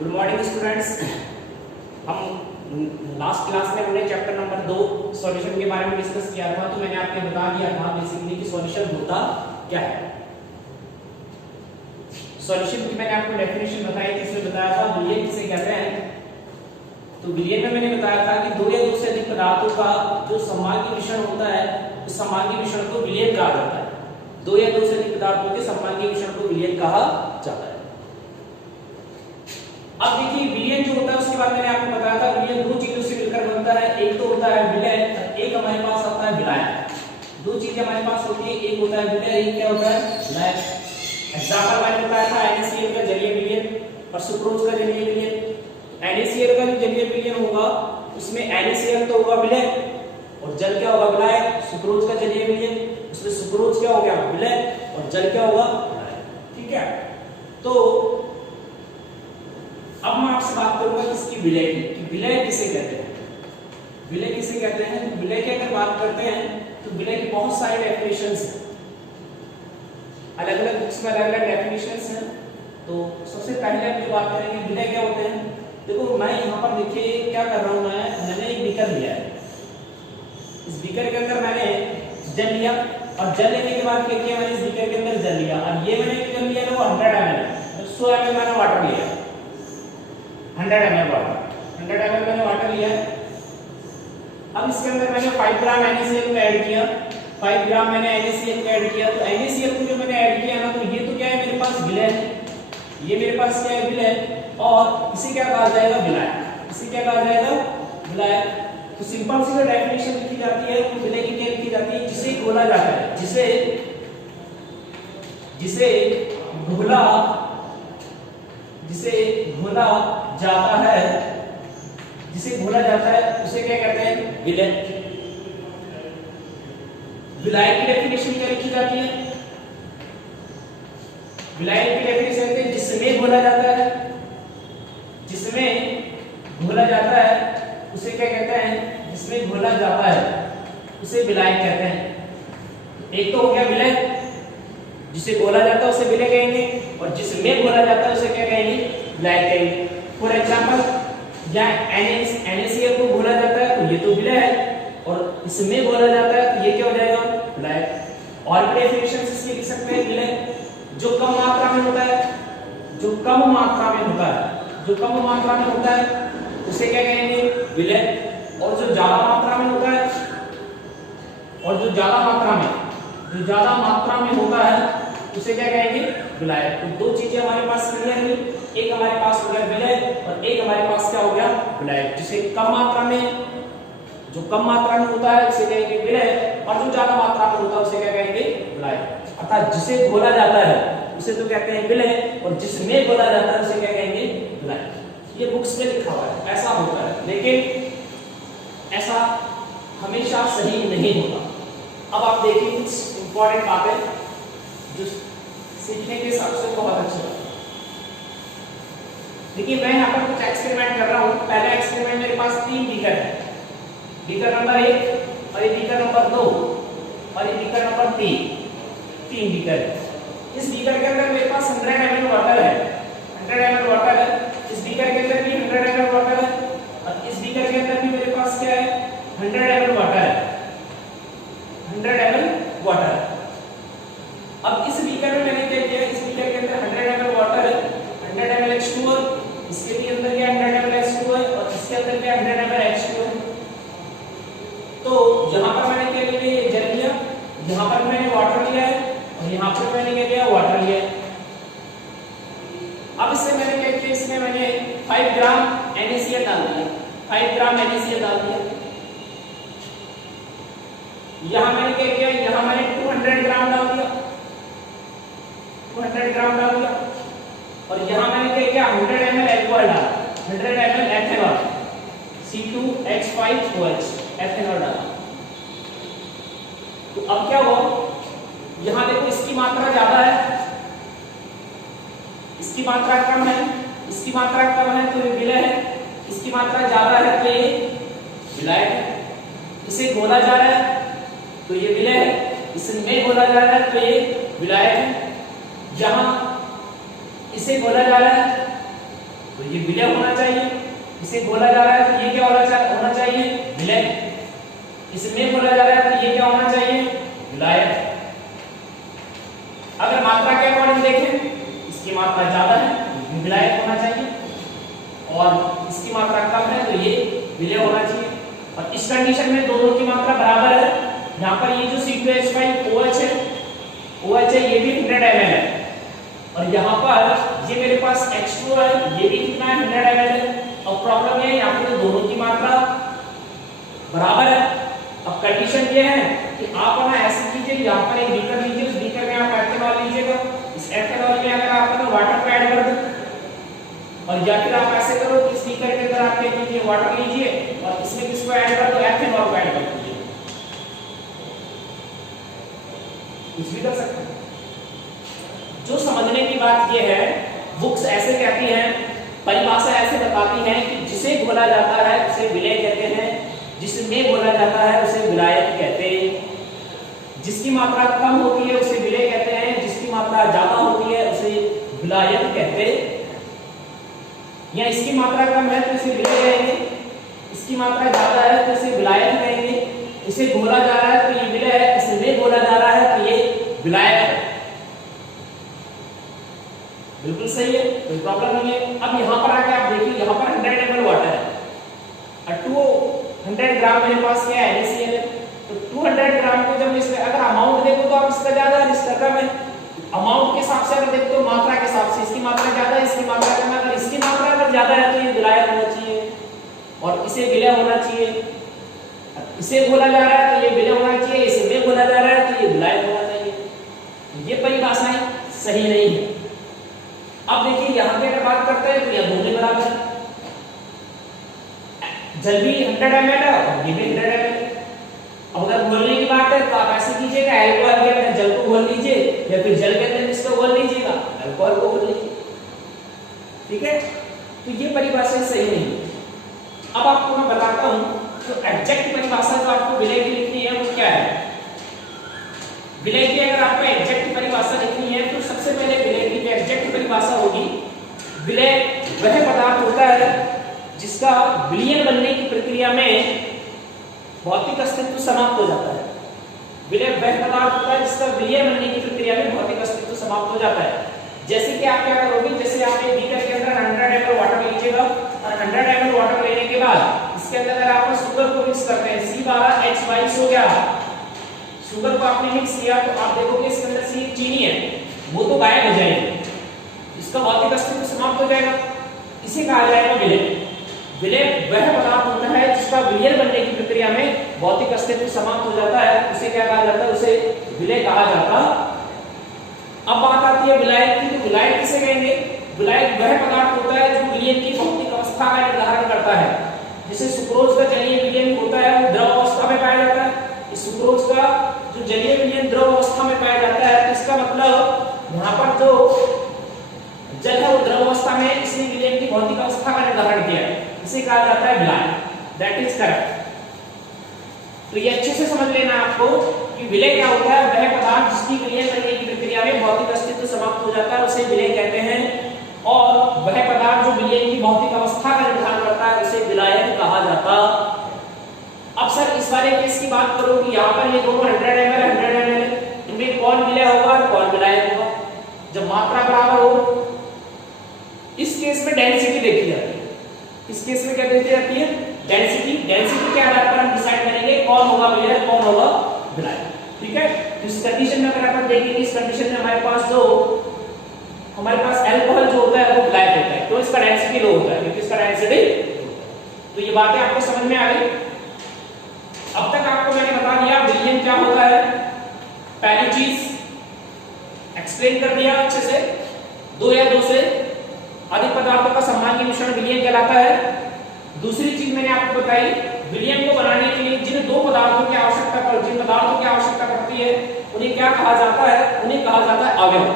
Good morning students. हम last class में हमने चैप्टर नंबर 2 सॉल्यूशन के बारे में डिस्कस किया था। तो मैंने आपको बता दिया था बेसिकली कि सॉल्यूशन होता क्या है। सॉल्यूशन की मैंने आपको डेफिनेशन बताई, किसमें बताया था, विलयन किसे कहते हैं। तो विलयन में मैंने बताया था कि दो या दो से अधिक पदार्थों का जो समांगी मिश्रण होता है उस समांगी मिश्रण को विलयन कहा जाता है। दो या दो से अधिक पदार्थों के समांगी मिश्रण को विलयन कहा जाता है। अब देखिए विलयन जो होता है उसके बारे में मैंने आपको बताया था। विलयन दो चीजों से मिलकर बनता है, एक तो होता है विलय और एक हमारे पास आता है विलायक। दो चीजें हमारे पास होती है, एक होता है विलय, एक क्या होता है विलायक। एग्जांपल मैंने बताया था NaCl का जलीय विलयन और सुक्रोज का जलीय विलयन। NaCl का जो जलीय विलयन होगा उसमें NaCl तो होगा विलय और जल क्या होगा विलायक। सुक्रोज का जलीय विलयन उसमें सुक्रोज क्या हो गया विलय और जल क्या होगा विलायक। ठीक है, तो अब मैं आपसे बात करूंगा इसकी विलय की कि विलय किसे कहते हैं। विलय किसे कहते हैं, विलय की अगर बात करते हैं तो विलय की बहुत सारे डेफिनेशंस हैं, अलग अलग बुक्स में अलग अलग डेफिनेशंस हैं। तो सबसे पहले हम जो बात करेंगे विलय क्या होते हैं। देखो मैं यहाँ पर देखिए क्या कर रहा हूँ, मैंने एक बीकर लिया है। इस बीकर के अंदर मैंने जल लिया और जल लेने के बाद क्या किया, मैंने इस बीकर के अंदर जल लिया और ये मैंने कितना लिया था, वो 100 ml 100 ml मैंने वाटर लिया, 100 ml वाटर, 100 ml मैंने वाटर लिया। अब इसके अंदर मैंने 5 ग्राम NaCl को ऐड किया, 5 ग्राम मैंने NaCl को ऐड किया। तो NaCl को जो मैंने ऐड किया ना, तो ये तो क्या है मेरे पास विलय है, ये मेरे पास क्या है विलय, और इसे क्या कहा जाएगा विलायक। इसे क्या कहा जाएगा विलायक। तो सिंपल सी जो डेफिनेशन लिखी जाती है वो विलय की क्या लिखी जाती है, जिसे घोला जाता है, जिसे घोला जाता है उसे क्या कहते हैं विलय। विलायक की डेफिनेशन क्या लिखी जाती है, विलायक की डेफिनेशन है जिसमें घोला जाता है, जिसमें घोला जाता है उसे क्या कहते हैं, जिसमें घोला जाता है उसे विलायक कहते हैं। एक तो हो गया विलय, जिसे घोला जाता है उसे विलय कहेंगे, और जिसमें घोला जाता है उसे क्या कहेंगे विलायक कहेंगे। फॉर एग्जांपल या NaCl को घोला जाता है तो ये तो विलय है, और इसमें घोला जाता है तो ये क्या हो जाएगा विलायक। और भी डेफिनेशन इसकी लिख सकते हैं विलय, जो कम मात्रा में होता है, जो कम मात्रा में होता है, जो कम मात्रा में होता है उसे क्या कहेंगे विलय, और जो ज्यादा मात्रा में होता है, और जो ज्यादा मात्रा में होता है उसे क्या कहेंगे विलायक। तो दो चीजें हमारे पास क्लियर हुई, एक हमारे पास हो गया विलय और एक हमारे पास क्या हो गया विलायक। जिसे कम मात्रा में, जो कम मात्रा में होता है उसे कहेंगे विलय, और जो ज्यादा मात्रा में होता है उसे क्या कहेंगे विलायक। अर्थात जिसे घोला जाता है उसे तो कहते हैं विलय, और जिसमें घोला जाता है उसे क्या कहेंगे विलायक। ये बुक्स में लिखा हुआ है, ऐसा होता है, लेकिन ऐसा हमेशा सही नहीं होता। अब आप देखिए कुछ इंपॉर्टेंट बातें जो सीखने के हिसाब से बहुत अच्छी बात है। देखिए मैं यहाँ पर कुछ एक्सपेरिमेंट कर रहा हूँ। पहला एक्सपेरिमेंट मेरे पास 3 बीकर है, बीकर नंबर 1 और ये बीकर नंबर 2 और ये बीकर नंबर 3 बीकर है। इस बीकर के अंदर मेरे पास 100 ml वाटर है, 100 ml वाटर है। इस बीकर के अंदर भी 100 ml वाटर है और इस बीकर के अंदर भी मेरे पास क्या है 100 ml वाटर है, 100 ml वाटर। अब इस बीकर में मैंने क्या किया, इस बीकर के अंदर 100 ml वाटर है, 100 ml H2O, इसके भी अंदर क्या 100 ml H2O है और इसके अंदर क्या 100 ml H2O है। तो यहाँ पर मैंने क्या लिया, ये जल लिया, यहाँ पर मैंने वाटर लिया है और यहाँ पर मैंने क्या लिया वाटर लिया है। अब इससे मैंने क्या किया, इसमें मैंने 5 ग्राम NaCl डाल दिया, 5 ग्राम NaCl डाल दिया। यहाँ मैंने क्या किया, यहाँ मैंने 200 ग्राम डाल दिया, 200 ग्राम डाल दिया, और यहाँ मैंने क्या किया 100 ml एल्कोहल डाला, 100 ml एथेनॉल C2H5OH एथेनॉल डाला। तो अब क्या हुआ, यहाँ देखो इसकी मात्रा ज्यादा है, इसकी मात्रा कम है, इसकी मात्रा कम है तो ये विलय है, इसकी मात्रा ज्यादा है तो ये विलायक है। इसे घोला जा रहा है तो ये विलय है, इसमें घोला जा रहा है तो ये विलायक है। जहां इसे घोला जा रहा है तो ये विलय होना चाहिए। इसे बोला जा रहा है तो ये क्या होना चाहिए? विलय। इसमें बोला जा रहा है तो ये क्या होना चाहिए? विलायक। अगर मात्रा के अकॉर्डिंग देखें, इसकी मात्रा ज्यादा है तो विलायक होना चाहिए, और इसकी मात्रा कम है तो ये विलय होना चाहिए। और इस कंडीशन में दोनों की मात्रा बराबर है। यहाँ पर ये जो C2H5 OH है ये भी 100 ml है, और यहाँ पर ये मेरे पास H2 है, ये भी कितना है? 100 ml है। अब प्रॉब्लम है यहाँ पे दोनों की मात्रा बराबर है। अब कंडीशन ये है कि आप ना ऐसे कीजिए, यहाँ पर एक बीकर लीजिए, उस बीकर में आप एथेनॉल लीजिएगा, इस एथेनॉल में अगर आप ना वाटर को ऐड कर दें, और या फिर आप ऐसे करो कि इस बीकर के अंदर आप क्या कीजिए, वाटर लीजिए और इसमें किसको ऐड कर दो? एथेनॉल को ऐड कर दीजिए। कुछ भी कर सकते हैं। जो समझने की बात ये है, बुक्स ऐसे कहती हैं, परिभाषा ऐसे बताती है कि जिसे घोला जाता है उसे विलय कहते हैं, जिसमें घोला जाता है उसे विलायक कहते हैं। जिसकी मात्रा कम होती है उसे विलय कहते हैं, जिसकी मात्रा ज्यादा होती है उसे विलायक कहते हैं। या इसकी मात्रा कम है तो इसे विलय कहेंगे, इसकी मात्रा ज्यादा है तो इसे विलायक कहेंगे। इसे घोला जा रहा है तो ये विलय है, इसमें घोला जा रहा है तो ये विलायक है। बिल्कुल सही है, कोई प्रॉब्लम नहीं है। अब यहाँ पर आके आप देखिए, यहाँ पर 100 ml वाटर है और 200 ग्राम मेरे पास क्या है? NaCl है। तो 200 ग्राम को जब इसमें अगर अमाउंट देखो तो आप इसका ज्यादा है, इसका कम है। अमाउंट के हिसाब से अगर देखते हो, मात्रा के हिसाब से इसकी मात्रा ज्यादा है, इसकी मात्रा कम है। अगर इसकी मात्रा अगर ज्यादा है तो ये विलायक होना चाहिए और इसे विलय होना चाहिए। इसे घोला जा रहा है तो ये विलय होना चाहिए, इसे में घोला जा रहा है तो ये विलायक होना चाहिए। ये परिभाषाएं सही नहीं है। अब देखिए यहाँ पे अगर बात करते हैं तो यह दोनों बराबर है। जल भी 100 ml है और ये भी 100 ml है। अब अगर घोलने की बात है तो आप ऐसे कीजिएगा, अल्कोहल के अंदर जल को घोल लीजिए या फिर जल के अंदर इसको घोल लीजिएगा, अल्कोहल को घोल लीजिए। ठीक है, तो ये परिभाषा सही नहीं है। अब आपको मैं बताता हूं तो एग्जैक्ट परिभाषा जो आपको विलय की लिखनी है वो क्या है। विलय की अगर आपको एग्जैक्ट परिभाषा लिखनी है तो सबसे पहले विलय की जो एग्जैक्ट परिभाषा होगी, विलय वह पदार्थ होता है जिसका विलयन बनने की प्रक्रिया में भौतिक अस्तित्व समाप्त हो जाता है। विलय वह पदार्थ होता है जिसका विलयन बनने की प्रक्रिया में भौतिक अस्तित्व समाप्त हो जाता है। जैसे कि आप क्या करोगे, जैसे आप एक बीकर के अंदर 100 ml वाटर लीजिएगा और 100 ml वाटर लेने के बाद इसके अंदर अगर आप शुगर को मिक्स करते हैं, C12H22 हो गया, शुगर को आपने मिक्स किया तो आप देखोगे इसके अंदर सी चीनी है, वो तो गायब हो जाएगी, इसका भौतिक अस्तित्व समाप्त हो जाएगा। इसे कहा जाएगा विलय। विलय वह पदार्थ होता है जिसका विलयन बनने की प्रक्रिया में भौतिक अस्तित्व समाप्त हो जाता है, उसे क्या कहा जाता है? उसे विलय कहा जाता। अब बात आती है विलायक की, तो विलायक किसे कहेंगे? विलायक वह पदार्थ होता है जो विलयन की भौतिक अवस्था का निर्धारण करता है। जैसे सुक्रोज का जलीय विलयन होता है वो द्रव अवस्था में पाया जाता है, इस सुक्रोज का जो जलीय विलयन द्रव अवस्था में पाया जाता है, तो इसका मतलब यहाँ पर जो जल है वो द्रव अवस्था में इसने विलयन की भौतिक अवस्था का निर्धारण किया है, इसे कहा जाता है विलायक। That is correct. तो ये अच्छे से समझ लेना आपको कि विलय क्या होता है। वह पदार्थ जिसकी विलयन बनने की प्रक्रिया में भौतिक अस्तित्व समाप्त हो जाता है उसे विलय कहते हैं, और वह पदार्थ जो विलयन की भौतिक अवस्था का निर्धारण करता है उसे विलायक कहा जाता। अब सर इस वाले केस की बात करो कि यहाँ पर ये दोनों 100 ml 100 ml, इनमें कौन विलय होगा और कौन विलायक होगा? जब मात्रा बराबर हो, इस केस में डेंसिटी देखी जाती है। इस केस में क्या देखी जाती है? डेंसिटी। डेंसिटी के आधार पर हम डिसाइड करेंगे कौन होगा विलय, कौन होगा विलायक। ठीक है, तो इस कंडीशन में अगर अपन देखेंगे, इस कंडीशन में हमारे पास अल्कोहल जो होता है वो विलायक होता है, तो इसका डेंसिटी लो होता है, क्योंकि इसका डेंसिटी। तो ये बातें आपको समझ में आ गई। अब तक आपको मैंने बता दिया विलयन क्या होता है, पहली चीज एक्सप्लेन कर दिया अच्छे से। दो या दो से अधिक पदार्थों का सम्मानीय मिश्रण विलयन कहलाता है। दूसरी चीज मैंने आपको बताई, विलयन को बनाने के लिए जिन पदार्थों की आवश्यकता पड़ती है उन्हें क्या कहा जाता है? उन्हें कहा जाता है अवयव।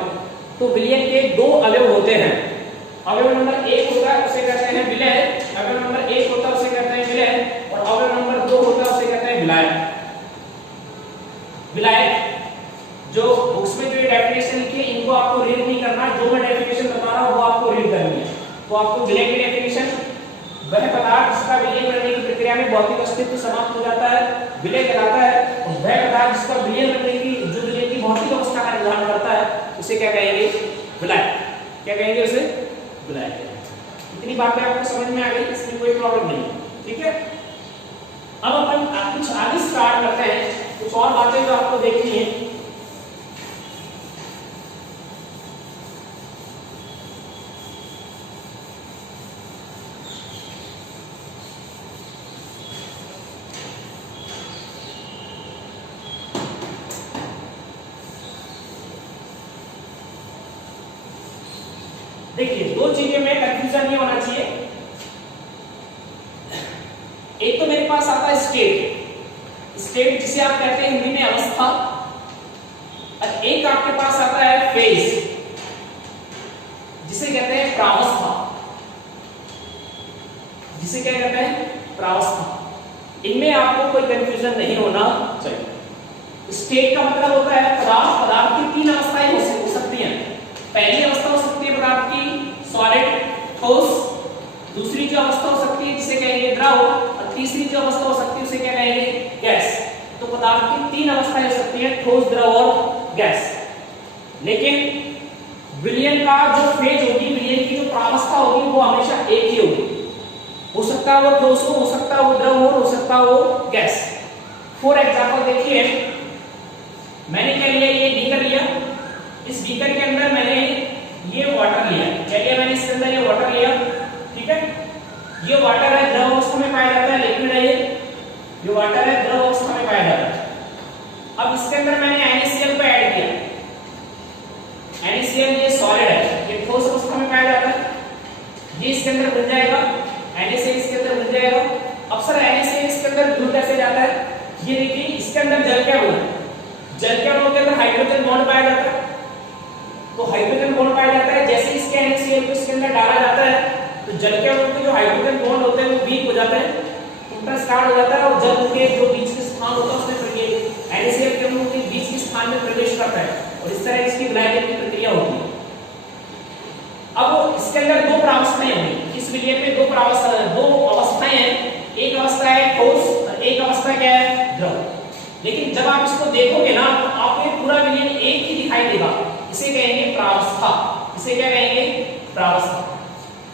तो विलयन के दो अवयव होते हैं। अवयव नंबर 1 होता है उसे कहते हैं विलय, अवयव नंबर 1 होता है उसे कहते हैं विलय, और अवयव नंबर 2 होता है उसे कहते हैं विलायक। विलायक जो बुक्स में जो ये डेफिनेशन लिखी है इनको आपको रीड नहीं करना, जो मैं डेफिनेशन बता रहा हूं वो आपको रीड करनी है। तो आपको विलय की डेफिनेशन, वह पदार्थ जिसका विलय करने की प्रक्रिया में भौतिक अस्तित्व समाप्त हो जाता है विलय कहलाता है, और वह पदार्थ जिसका विलय करने की जो विलय की भौतिक अवस्था का निर्धारण करता है उसे क्या कहेंगे? विलय। क्या कहेंगे उसे? विलय। इतनी बातें आपको समझ में आ गई, इसमें कोई प्रॉब्लम नहीं, ठीक है। अब अपन कुछ आगे स्टार्ट करते हैं, कुछ और बातें जो आपको देखनी है। देखिए, दो चीजें में कंफ्यूजन नहीं होना चाहिए। एक तो मेरे पास आता है स्टेट, स्टेट जिसे आप कहते हैं हिंदी में अवस्था, और एक आपके पास आता है फेज जिसे कहते हैं प्रावस्था, जिसे क्या कहते हैं? प्रावस्था। इनमें आपको कोई कंफ्यूजन नहीं होना चाहिए। स्टेट का मतलब होता है पदार्थ की तीन अवस्थाएं हो सकती हैं। पहली अवस्था हो सकती है पदार्थ की सॉलिड, ठोस, दूसरी जो अवस्था हो सकती है जिसे कहेंगे द्रव, और तीसरी जो अवस्था हो सकती है उसे क्या कहेंगे? गैस। तो पदार्थ की तीन अवस्थाएं हो सकती हैं, ठोस, द्रव और गैस। लेकिन विलयन का जो फेज होगी, विलयन की जो प्रावस्था होगी वो हमेशा एक ही होगी। हो सकता है वो ठोस हो सकता है वो द्रव हो सकता है वो गैस। फॉर एग्जांपल देखिए, मैंने क्या लिया? ये बीकर लिया, इस बीकर के अंदर मैंने ये वाटर लिया, चलिए मैंने इसके अंदर ये वाटर लिया, ठीक है। ये वाटर है, द्रव अवस्था में पाया जाता है, लिक्विड है ये वाटर है, द्रव अवस्था में पाया जाता है। अब इसके अंदर मैंने NaCl को ऐड किया, NaCl ये सॉलिड है, ये ठोस अवस्था में पाया जाता है, ये इसके अंदर बन जाएगा, NaCl इसके अंदर बन जाएगा। अब सर NaCl इसके अंदर घुल कैसे जाता है? ये देखिए, इसके अंदर जल क्या बना? जल के अणुओं के अंदर हाइड्रोजन बॉन्ड पाया जाता है, तो हाइड्रोजन बॉन्ड पाया जाता है। जैसे इसके NaCl को इसके अंदर डाला जाता है तो जल के अणुओं के जो हाइड्रोजन बॉन्ड होते हैं वो वीक हो जाते हैं, टूटना स्टार्ट हो जाता है, और जल के जो बीच के स्थान होता है उसमें NaCl के अणु के बीच के स्थान में प्रवेश करता है, और इस तरह इसकी विलयन की प्रक्रिया होती है। अब इसके अंदर दो प्रावस्थाएं होंगी, इस विलयन में दो अवस्थाएं हैं, एक अवस्था है ठोस और एक अवस्था क्या है? द्रव। लेकिन जब आप इसको देखोगे ना तो आपको ये पूरा विलयन एक ही दिखाई देगा, इसे कहेंगे प्रावस्था। इसे क्या कहेंगे? प्रावस्था।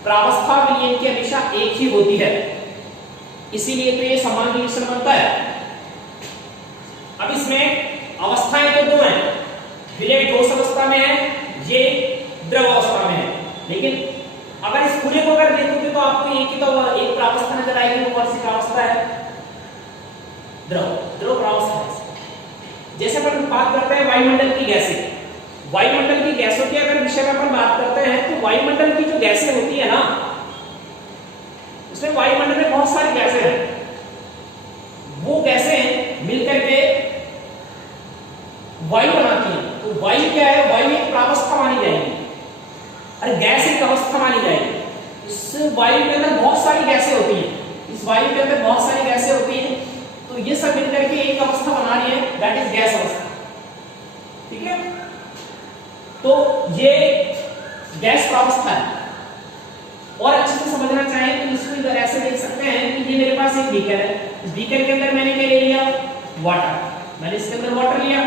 प्रावस्था विलयन की हमेशा एक ही होती है, इसीलिए तो ये समान रिएक्शन बनता है। अब इसमें अवस्थाएं तो दो हैं, विलय ठोस अवस्था में है, ये द्रव अवस्था में है। लेकिन अगर इस पूरे को अगर देखोगे तो आपको एक ही तो एक प्रावस्था नजर आएगी, वो कौन सी प्रावस्था है? द्रव प्रावस्था है। जैसे अपन बात करते हैं वायुमंडल की गैसें, वायुमंडल की गैसों के अगर विषय में अपन बात करते हैं तो वायुमंडल की जो गैसें होती है ना, उसमें वायुमंडल में बहुत सारी गैसें हैं, वो गैसें मिलकर के वायु बनाती हैं। तो वायु क्या है? वायु एक प्रावस्था मानी जाएगी, अरे गैस एक अवस्था मानी जाएगी। इस वायु के अंदर बहुत सारी गैसें होती हैं, इस वायु के अंदर बहुत सारी गैसें होती हैं, तो ये सब मिलकर के एक अवस्था बना रही है, दैट इज गैस अवस्था, ठीक है। तो ये गैस प्रावस्था है। और अच्छे से समझना चाहें तो इसको इधर ऐसे देख सकते हैं कि ये मेरे पास एक बीकर है, इस बीकर के अंदर मैंने क्या ले लिया? वाटर। मैंने इसके अंदर वाटर लिया,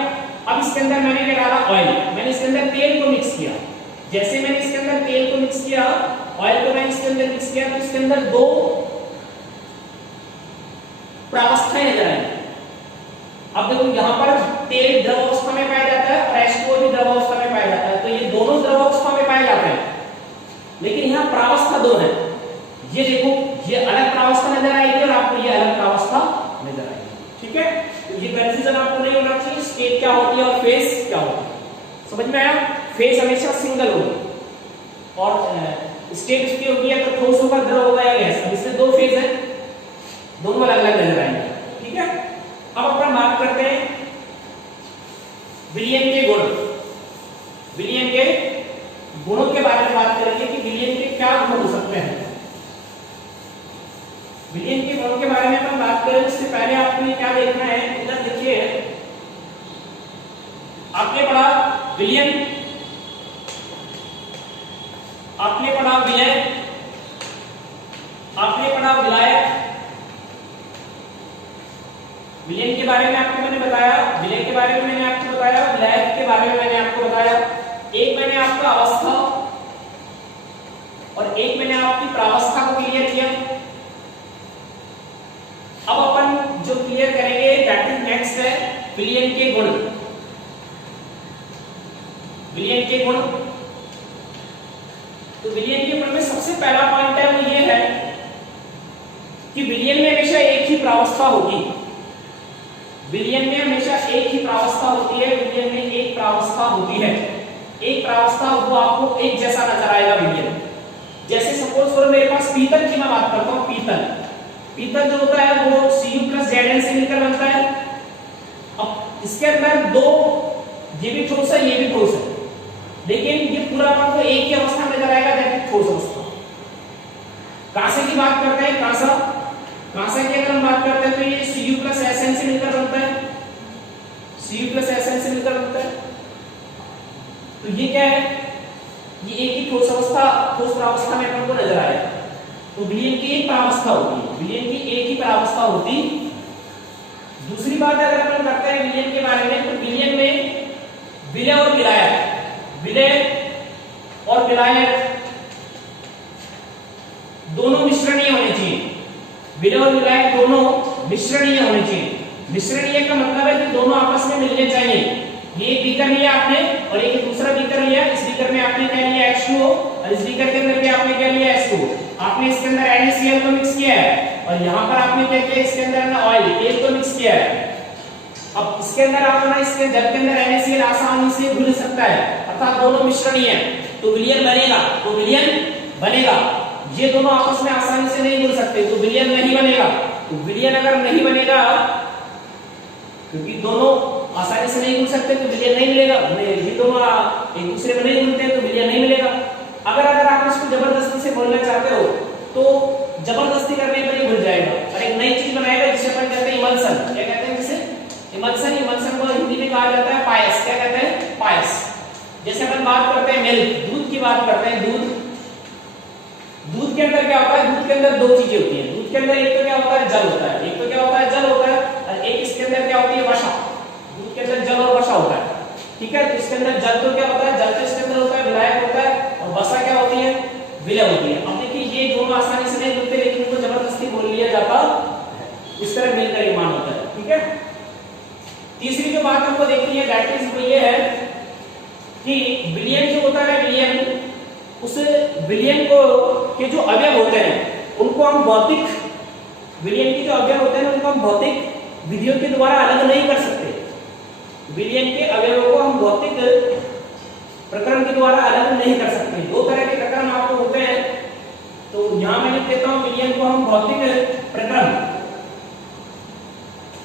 अब इसके अंदर मैंने क्या डाला? ऑयल। मैंने इसके अंदर तेल को मिक्स किया, जैसे मैंने इसके अंदर तेल को मिक्स किया, ऑयल को मैंने इसके अंदर मिक्स किया, तो इसके अंदर दो प्रावस्थाएं नजर आई। अब देखो यहाँ पर तेल द्रव अवस्था में पाया जाता है और H2O भी द्रव अवस्था में पाया जाता है, तो ये दोनों द्रव अवस्था में पाए जाते हैं, लेकिन यहाँ प्रावस्था दो है। ये देखो, ये अलग प्रावस्था नजर आएगी और आपको ये अलग प्रावस्था नजर आएगी, ठीक है। तो ये कंफ्यूजन आपको नहीं होना चाहिए, स्टेट क्या होती है और फेज क्या होती है, समझ में आया। फेज हमेशा सिंगल होगी और स्टेट उसकी होगी या तो ठोस होगा, द्रव होगा या गैस। अब इसमें दो फेज है, दोनों अलग अलग नजर आएंगे, ठीक है। अब अपन बात करते हैं विलयन के गुण। विलयन के गुणों के बारे में बात करेंगे कि विलयन के क्या गुण हो सकते हैं। विलयन के गुणों के बारे में अपन बात करें उससे पहले आपको क्या देखना है, इधर देखिए, आपने पढ़ा विलयन, आपने पढ़ा विलय, आपने पढ़ा विलायक, विलयन के बारे में आपको मैंने बताया, विलय के बारे में मैंने आपको बताया, विलायक के बारे में मैंने आपको बताया। एक मैंने आपका अवस्था और एक मैंने आपकी प्रावस्था को क्लियर किया। अब अपन जो क्लियर करेंगे दैट इज नेक्स्ट है विलयन के गुण। विलयन के गुण, तो विलयन के गुण में सबसे पहला पॉइंट है वो ये है कि विलयन में हमेशा एक ही प्रावस्था होगी। विलयन में हमेशा एक ही प्रावस्था होती है, विलयन में एक प्रावस्था होती है। एक प्रावस्था वो आपको एक जैसा नजर आएगा विलयन। जैसे सपोज करो मेरे पास पीतल की मैं बात करता हूं, पीतल, पीतल जो होता है वो Cu + Zn से मिलकर बनता है। अब इसके अंदर दो, ये भी ठोस है ये भी ठोस है, लेकिन ये पूरा आपको एक ही अवस्था में नजर आएगा, दैट इज ठोस अवस्था। कांसे की बात करते हैं, कांसा, कांसा की अगर हम बात करते हैं तो ये Cu + Sn से मिलकर बनता है, Cu + Sn से मिलकर बनता है। तो ये क्या है, ये एक ही ठोस अवस्था, ठोस प्रावस्था में अपन को नजर आएगा। तो विलयन की एक प्रावस्था होती है, विलयन की एक ही प्रावस्था होती। दूसरी बात अगर अपन करते हैं विलयन के बारे में, तो विलयन में विलय और विलायक, विलय और विलायक दोनों मिश्रणीय होने चाहिए। विलय और विलायक दोनों मिश्रणीय होने चाहिए। मिश्रणीय का मतलब है कि दोनों आपस में मिलने चाहिए। ये एक बीकर लिया आपने और एक दूसरा बीकर लिया, इस बीकर में आपने क्या लिया H2O और इस बीकर के अंदर भी आपने क्या लिया H2O। आपने इसके अंदर NaCl को मिक्स किया है और यहाँ पर आपने क्या किया, इसके अंदर ना ऑयल, तेल को मिक्स किया है। अब इसके अंदर आप ना इसके जल के अंदर NaCl आसानी से घुल सकता है, अर्थात दोनों मिश्रणीय है, तो विलयन बनेगा, तो विलयन बनेगा। ये दोनों आपस में आसानी से नहीं घुल सकते तो विलयन नहीं बनेगा। तो विलयन अगर नहीं बनेगा, क्योंकि दोनों आसानी से नहीं घुल सकते तो विलयन नहीं मिलेगा, ये दोनों एक दूसरे में नहीं घुलते तो विलयन नहीं मिलेगा। अगर आप इसको जबरदस्ती से घुलना चाहते हो तो जबरदस्ती करने पर ही घुल जाएगा और एक नई चीज बनाएगा जिसे अपन कहते हैं इमल्सन। क्या कहते हैं जिसे, इमल्सन। इमल्सन को हिंदी में कहा जाता है पायस। क्या कहते हैं, पायस। जैसे अपन बात करते हैं मिल्क, दूध की बात करते हैं, दूध, दूध के अंदर क्या होता है, दूध के अंदर दो चीजें होती हैं। दूध के अंदर एक तो क्या होता है, जल होता है, एक तो क्या होता है, जल होता है, और एक इसके अंदर क्या होती है, वसा। दूध के अंदर जल और वसा होता है, ठीक है। तो इसके अंदर जल तो क्या होता है, जल तो इसके अंदर होता है, विलायक होता है, और वसा क्या होती है, विलय होती है। अब देखिए ये दोनों आसानी से नहीं मिलते, लेकिन इनको जबरदस्ती बोल लिया जाता है, इस तरह मिलकर ये मान होता है, ठीक है। तीसरी जो बात हमको देखनी है दैट इज वो ये है कि विलयन जो होता है, विलयन, उस विलयन को के जो अवयव होते हैं उनको हम भौतिक, विलयन के जो अवयव होते हैं उनको हम भौतिक विधियों के द्वारा अलग नहीं कर सकते। विलयन के अवयवों को हम भौतिक प्रक्रम के द्वारा अलग नहीं कर सकते। दो तरह के प्रक्रम आपको होते हैं, तो यहां मैं लिख देता हूं, विलयन को हम भौतिक प्रक्रम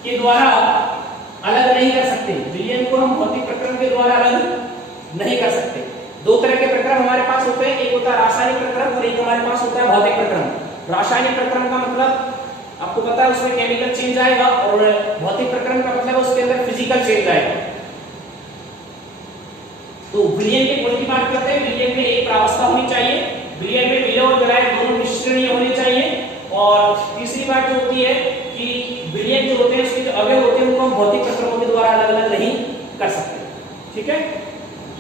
के द्वारा अलग नहीं कर सकते। विलयन को हम भौतिक प्रक्रम के द्वारा अलग नहीं कर सकते। दो तरह के प्रक्रम हमारे पास होते हैं, एक होता है रासायनिक प्रक्रम और एक हमारे पास होता है भौतिक प्रक्रम। रासायनिक प्रक्रम का मतलब आपको पता है उसमें केमिकल चेंज आएगा, और भौतिक प्रक्रम का मतलब उसके अंदर फिजिकल चेंज आएगा। तो विलयन के गुण की बात करते हैं, विलयन में एक प्रावस्था होनी चाहिए, विलयन में विलय और विलायक दोनों मिश्रणीय होने चाहिए, और तीसरी बात जो होती है कि विलयन जो होते हैं उसके जो अवयव होते हैं उनको हम भौतिक प्रक्रमों के द्वारा अलग अलग नहीं कर सकते, ठीक है।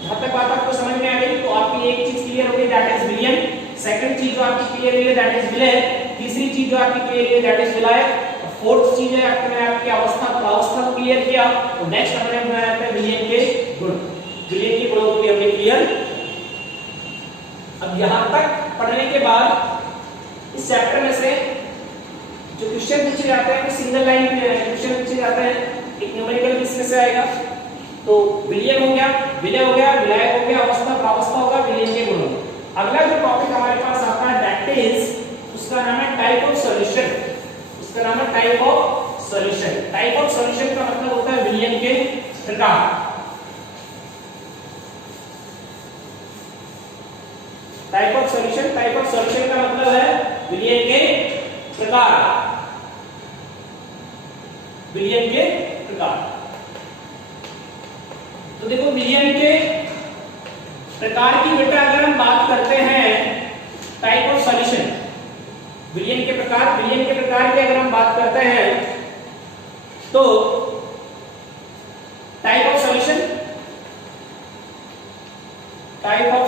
जहां तक बात आपको समझ में आ गई तो आपकी एक चीज क्लियर हो गई, दैट इज विलयन। सेकंड चीज जो आपकी क्लियर हुई है दैट इज विलय। तीसरी चीज जो आपकी क्लियर हुई है दैट इज विलायक। और फोर्थ चीज है आपकी अवस्था, प्रावस्था को क्लियर किया। तो नेक्स्ट हमने बनाया है विलयन के गुण। विलयन के गुणों को भी हमने क्लियर। अब यहां तक पढ़ने के बाद इस चैप्टर में से जो क्वेश्चन पूछे जाते हैं वो सिंगल लाइन क्वेश्चन पूछे जाते हैं, एक न्यूमेरिकल इसमें से आएगा। तो विलयन हो गया, विलय हो गया, विलायक हो गया, अवस्था प्रावस्था होगा, विलयन के गुण। अगला जो टॉपिक हमारे पास आता है दैट इज, उसका नाम है टाइप ऑफ सॉल्यूशन। उसका नाम है type of solution. Type of solution का मतलब होता है विलयन के प्रकार। Type of solution, type of solution का मतलब है विलयन के प्रकार, विलयन के प्रकार। तो देखो विलयन के प्रकार की बेटा अगर हम बात करते हैं टाइप ऑफ सॉल्यूशन, विलयन के प्रकार की अगर हम बात करते हैं तो टाइप ऑफ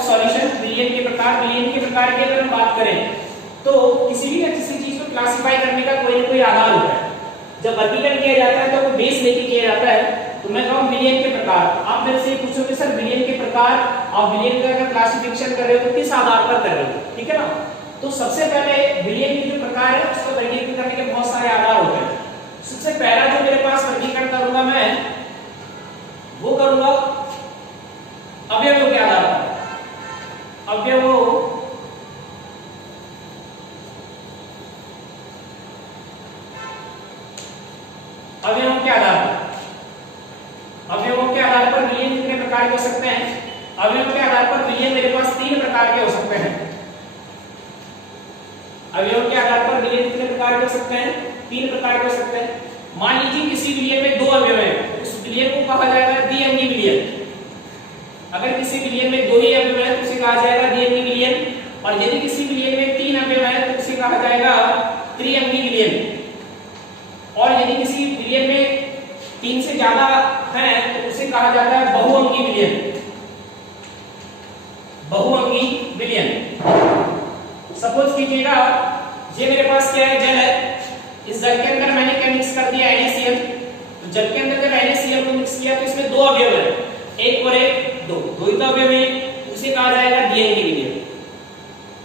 सॉल्यूशन विलयन के प्रकार की अगर हम बात करें तो किसी चीज को क्लासिफाई करने का कोई ना कोई आधार होता है। जब वर्गीकरण किया जाता है तो कोई बेस लेके किया जाता है। तो मैं कहूं विलयन के प्रकार, आप मेरे से पूछोगे सर विलयन के प्रकार, आप विलयन का क्लासिफिकेशन कर रहे हो तो किस आधार पर कर रहे हो, ठीक है ना। तो सबसे पहले विलयन के जो प्रकार है उसको वर्गीकरण करने के बहुत सारे आधार होते हैं। सबसे पहला जो मेरे पास वर्गीकरण करूंगा मैं वो करूंगा अवयवों के आधार पर। अवयवों के आधार पर विलयन कितने प्रकार के हो सकते हैं? अवयवों के आधार पर विलयन मेरे पास 3 प्रकार के हो सकते हैं। अवयवों के आधार पर विलयन कितने प्रकार के हो सकते हैं? 3 प्रकार के हो सकते हैं। मान लीजिए किसी विलयन में 2 अवयव हैं, उस विलयन को कहा जाएगा द्विअंगी विलयन। अगर किसी विलयन में 2 ही अवयव हैं तो उसे कहा जाएगा द्विअंगी विलयन। और यदि किसी विलयन में 3 अवयव हैं तो उसे कहा जाएगा त्रिअंगी विलयन। और यदि किसी विलयन में 3 से ज्यादा है तो उसे कहा जाता है बहुअंगी विलयन। सपोज कीजिएगा ये मेरे पास क्या है, जल है। इस जल के अंदर मैंने क्या मिक्स कर दिया, NaCl। तो जल के अंदर जब NaCl को मिक्स किया तो इसमें 2 अवयव है, 1 और 1 2 ही तो अवयव है, उसे कहा जाएगा द्विअंगी विलयन।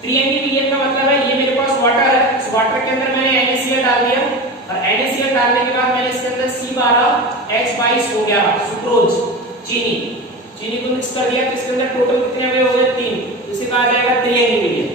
त्रिअंगी विलयन का मतलब है ये मेरे पास वाटर है, इस वाटर के अंदर मैंने NaCl डाल दिया और NaCl डालने के बाद मैंने इसके अंदर C12H22 सुक्रोज चीनी को मिक्स कर दिया तो इसके अंदर टोटल कितने अवयव हो गए, 3। इसे कहा जाएगा त्रिअंगी विलयन।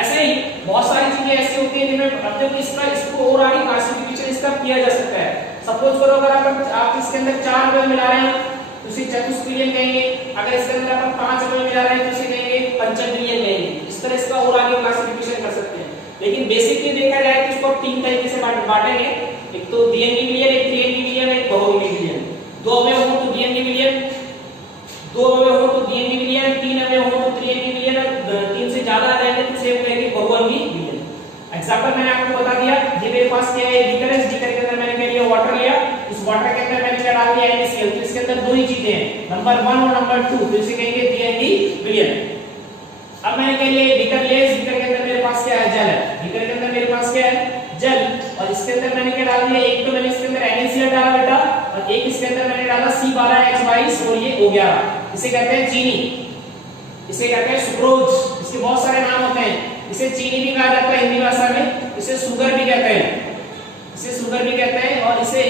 ऐसे ही बहुत सारी चीजें ऐसी होती हैं जिनमें अपने को इसको और आगे क्लासिफिकेशन इसका किया जा सकता है। सपोज करो अगर आप इसके अंदर 4 अवयव मिला रहे हैं तो इसे चतुष्क विलयन कहेंगे। अगर इसके अंदर अपन 5 अवयव मिला रहे हैं तो इसे कहेंगे पंचक विलयन कहेंगे। इस तरह इसका और आगे क्लासिफिकेशन कर सकते हैं। लेकिन बेसिकली देखा जाए तो इसको 3 तरीके से बांटेंगे, एक तो द्विअंगी विलयन, एक त्रिअंगी विलयन, एक बहुअंगी विलयन। 2 अवयव हो तो द्विअंगी विलयन, 2 अवयव हो तो द्विअंगी विलयन, 3 अवयव हो तो त्रिअंगी विलयन और 3 से ज्यादा आ जाएंगे तो उसे कहेंगे बहुअंगी विलयन। एग्जांपल मैंने आपको बता दिया, ये मेरे पास क्या है, बीकर है। बीकर के अंदर मैंने क्या लिया, वाटर लिया। इस वाटर के अंदर मैंने क्या डाल दिया, NaCl। तो इसके अंदर 2 ही चीजें हैं, नंबर 1 और नंबर 2, तो इसे कहेंगे द्विअंगी विलयन। अब मैंने क्या लिया, बीकर लिया। इस बीकर के अंदर मेरे पास क्या है, जल है। बीकर के अंदर मेरे पास क्या है, जल। और इसके अंदर मैंने क्या डाल दिया, एक तो मैंने इसके अंदर NaCl डाला बेटा और एक इसके अंदर मैंने डाला C12H22 और ये O11। इसे कहते हैं चीनी, इसे कहते हैं सुक्रोज। इसके बहुत सारे नाम होते हैं। इसे चीनी भी कहा जाता है हिंदी भाषा में, इसे शुगर भी कहते हैं, और इसे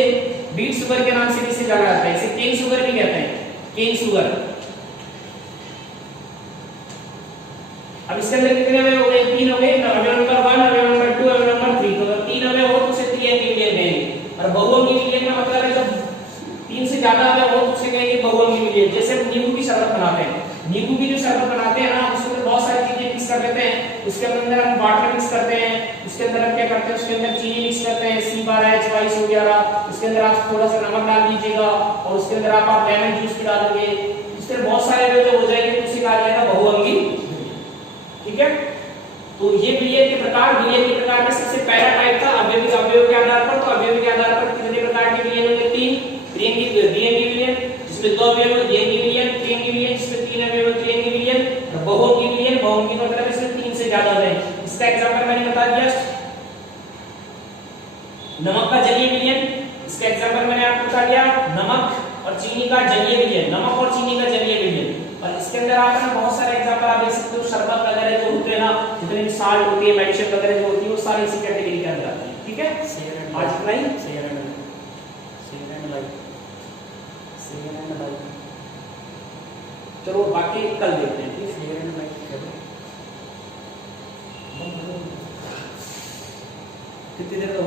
बीट शुगर के नाम से भी इसे जाना जाता है। इसे केन शुगर भी कहते हैं, केन शुगर। अब इसके अंदर कितने अवयव हो गए, 3 हो गए। अवयव नंबर 1, अवयव नंबर 2, अवयव नंबर 3। तो अगर 3 अवयव हो तो उसे त्रिअंगी विलयन कहेंगे। और बहुअंगी विलयन का मतलब है जब 3 से ज्यादा अवयव हो तो उसे कहेंगे बहुअंगी विलयन। जैसे हम नींबू की शरबत बनाते हैं, नींबू की जो शरबत बनाते हैं ना, उसके अंदर बहुत सारी चीजें मिक्स कर देते हैं। उसके अंदर हम वाटर मिक्स करते हैं, उसके अंदर हम क्या करते हैं, उसके अंदर चीनी मिक्स करते हैं, C12H22 वगैरह। उसके अंदर आप थोड़ा सा नमक डाल दीजिएगा और उसके अंदर आप लेमन जूस भी डालोगे। इस तरह बहुत सारे अवयव हो जाएंगे तो उसे कहा जाएगा बहुअंगी। ठीक है, तो ये विलयन के प्रकार में सबसे पहला टाइप था अवयव के आधार पर। तो अवयव के आधार पर कितने प्रकार के विलयन होंगे, 3। द्विअंगी विलयन जिसमें 2 अवयव है, द्विअंगी विलयन। त्रिअंगी विलयन जिसमें 3 अवयव है, त्रिअंगी विलयन। और बहुअंगी विलयन, बहुअंगी का मतलब इसमें 3 से ज्यादा है। इसका एग्जांपल मैंने बता दिया, नमक का जलीय विलयन। इसका एग्जांपल मैंने आपको बता दिया, नमक और चीनी का जलीय विलयन, नमक और चीनी का जलीय विलयन। और इसके अंदर आप ना बहुत सारे एग्जांपल आप देख सकते हो, शरबत वगैरह जो होते हैं ना, जितने भी साल्ट होती है, मेडिसिन वगैरह जो होती है, वो सारी इसी कैटेगरी के अंदर आती है। ठीक है, आज इतना ही। चलो बाकी कल देखते हैं। कितनी देर हो